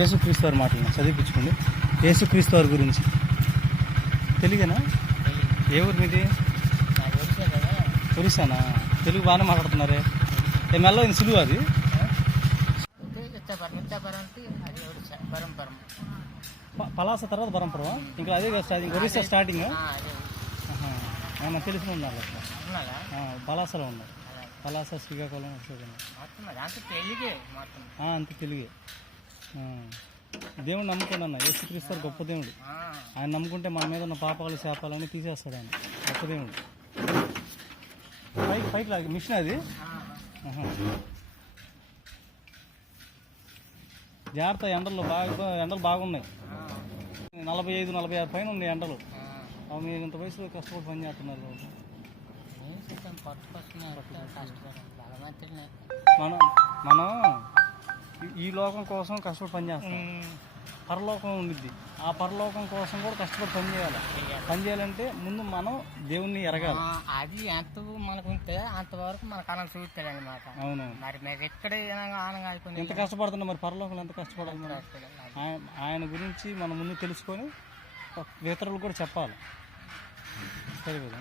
యేసుక్రీస్తు వారి మాటలు చదివించుకోండి. యేసుక్రీస్తు వారి గురించి. తెలుగేనా? ఏ ఊరు మీది? నాకు ఒరిస్సానా? తెలుగు బాగానే మాట్లాడుతున్నారే. మెల్ల ఇది సులువు అది? పలాస తర్వాత బరంపురం ఇంకా అదే కదా స్టార్టింగ్ ఒరిస్సా స్టార్టింగ్ ఏమన్నా తెలిసిన ఉన్నారు పలాసలో ఉన్నారు పలాస శ్రీకాకుళం అంత తెలుగే. దేవుడు నమ్ముకోండి అన్న. యేసుక్రీస్తు వారు గొప్ప దేవుడు. ఆయన నమ్ముకుంటే మన మీద ఉన్న పాపాలు శాపాలని తీసేస్తాడు ఆయన. గొప్ప దేవుడు. పైకి పైకి లాగి మిషన్ అది. జాగ్రత్త ఎండలు బాగా ఎండలు బాగున్నాయి. నలభై ఐదు నలభై ఆరు పైన ఉన్నాయి ఎండలు. అవి మీరు ఇంత వయసులో కష్టపడి పని చేస్తున్నారు మనం మనం ఈ- లోకం కోసం కష్టపడి పని చేస్తాం పరలోకం ఉండిద్ది. ఆ పరలోకం కోసం కూడా కష్టపడి పని చేయాలి. పని చేయాలంటే ముందు మనం దేవుణ్ణి ఎరగాలి. అది ఎంత మనకు ఉంటే అంతవరకు మన కళం చూస్తాడు అనమాట అవును మరి మీరు ఎక్కడ ఎంత కష్టపడుతున్నా మరి పరలోకంలో ఎంత కష్టపడాలి ఆయన గురించి మనం ముందు తెలుసుకొని ఇతరులకు కూడా చెప్పాలి. సరే కదా?